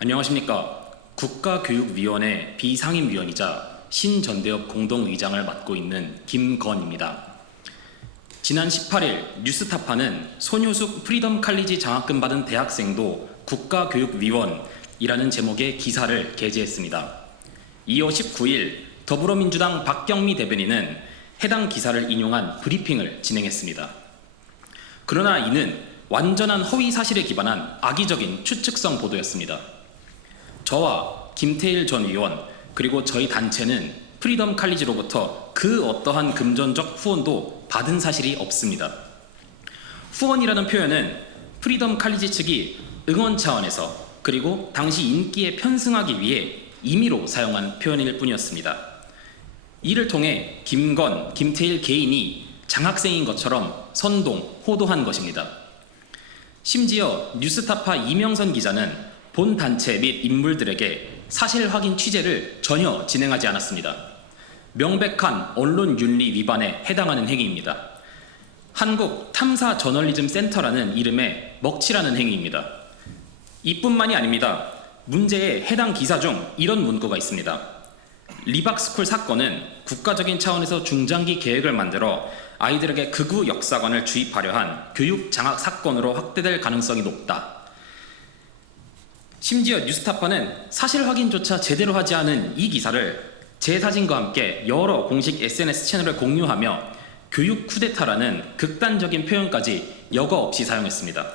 안녕하십니까. 국가교육위원회 비상임위원이자 신전대협 공동의장을 맡고 있는 김건입니다. 지난 18일 뉴스타파는 손효숙 프리덤 칼리지 장학금 받은 대학생도 국가교육위원이라는 제목의 기사를 게재했습니다. 이어 19일 더불어민주당 박경미 대변인은 해당 기사를 인용한 브리핑을 진행했습니다. 그러나 이는 완전한 허위 사실에 기반한 악의적인 추측성 보도였습니다. 저와 김태일 전 의원 그리고 저희 단체는 프리덤 칼리지로부터 그 어떠한 금전적 후원도 받은 사실이 없습니다. 후원이라는 표현은 프리덤 칼리지 측이 응원 차원에서 그리고 당시 인기에 편승하기 위해 임의로 사용한 표현일 뿐이었습니다. 이를 통해 김건, 김태일 개인이 장학생인 것처럼 선동, 호도한 것입니다. 심지어 뉴스타파 이명선 기자는 본 단체 및 인물들에게 사실 확인 취재를 전혀 진행하지 않았습니다. 명백한 언론윤리 위반에 해당하는 행위입니다. 한국 탐사 저널리즘 센터라는 이름의 먹칠하는 행위입니다. 이뿐만이 아닙니다. 문제의 해당 기사 중 이런 문구가 있습니다. 리박스쿨 사건은 국가적인 차원에서 중장기 계획을 만들어 아이들에게 극우 역사관을 주입하려 한 교육 장악 사건으로 확대될 가능성이 높다. 심지어 뉴스타파는 사실 확인조차 제대로 하지 않은 이 기사를 제 사진과 함께 여러 공식 SNS 채널에 공유하며 교육 쿠데타라는 극단적인 표현까지 여과 없이 사용했습니다.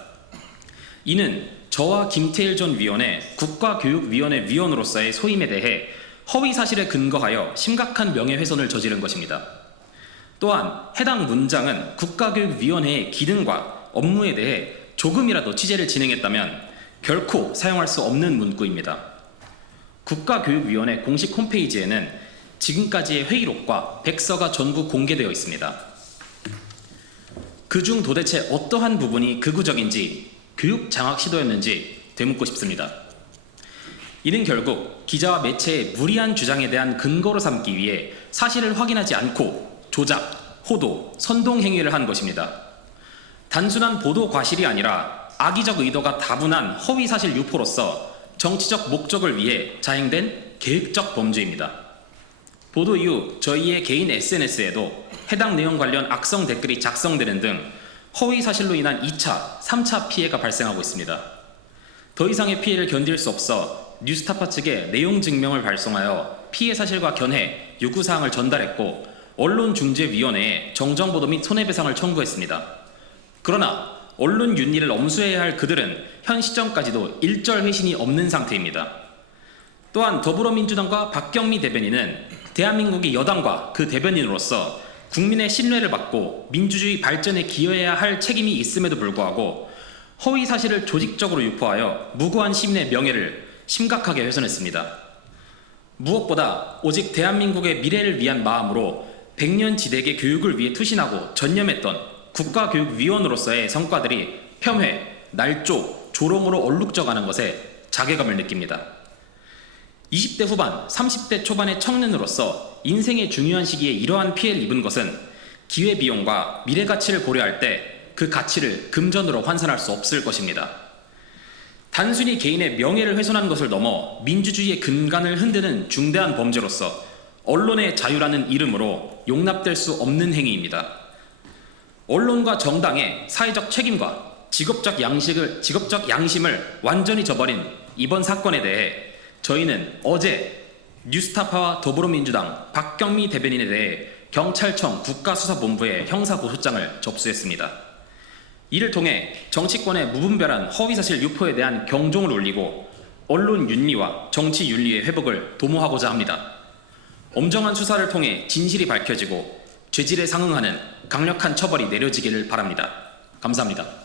이는 저와 김태일 전 위원의 국가교육위원회 위원으로서의 소임에 대해 허위 사실에 근거하여 심각한 명예훼손을 저지른 것입니다. 또한 해당 문장은 국가교육위원회의 기능과 업무에 대해 조금이라도 취재를 진행했다면 결코 사용할 수 없는 문구입니다. 국가교육위원회 공식 홈페이지에는 지금까지의 회의록과 백서가 전부 공개되어 있습니다. 그중 도대체 어떠한 부분이 극우적인지 교육 장악 시도였는지 되묻고 싶습니다. 이는 결국 기자와 매체의 무리한 주장에 대한 근거로 삼기 위해 사실을 확인하지 않고 조작, 호도, 선동 행위를 한 것입니다. 단순한 보도 과실이 아니라 악의적 의도가 다분한 허위 사실 유포로서 정치적 목적을 위해 자행된 계획적 범죄입니다. 보도 이후 저희의 개인 SNS에도 해당 내용 관련 악성 댓글이 작성되는 등 허위 사실로 인한 2차, 3차 피해가 발생하고 있습니다. 더 이상의 피해를 견딜 수 없어 뉴스타파 측에 내용 증명을 발송하여 피해 사실과 견해, 요구사항을 전달했고 언론중재위원회에 정정보도 및 손해배상을 청구했습니다. 그러나 언론 윤리를 엄수해야 할 그들은 현 시점까지도 일절 회신이 없는 상태입니다. 또한 더불어민주당과 박경미 대변인은 대한민국의 여당과 그 대변인으로서 국민의 신뢰를 받고 민주주의 발전에 기여해야 할 책임이 있음에도 불구하고 허위 사실을 조직적으로 유포하여 무고한 시민의 명예를 심각하게 훼손했습니다. 무엇보다 오직 대한민국의 미래를 위한 마음으로 백년지대의 교육을 위해 투신하고 전념했던 국가교육위원으로서의 성과들이 폄훼, 날조, 조롱으로 얼룩져가는 것에 자괴감을 느낍니다. 20대 후반, 30대 초반의 청년으로서 인생의 중요한 시기에 이러한 피해를 입은 것은 기회비용과 미래가치를 고려할 때 그 가치를 금전으로 환산할 수 없을 것입니다. 단순히 개인의 명예를 훼손한 것을 넘어 민주주의의 근간을 흔드는 중대한 범죄로서 언론의 자유라는 이름으로 용납될 수 없는 행위입니다. 언론과 정당의 사회적 책임과 직업적 양심을 완전히 저버린 이번 사건에 대해 저희는 어제 뉴스타파와 더불어민주당 박경미 대변인에 대해 경찰청 국가수사본부에 형사고소장을 접수했습니다. 이를 통해 정치권의 무분별한 허위사실 유포에 대한 경종을 울리고 언론 윤리와 정치 윤리의 회복을 도모하고자 합니다. 엄정한 수사를 통해 진실이 밝혀지고 죄질에 상응하는 강력한 처벌이 내려지기를 바랍니다. 감사합니다.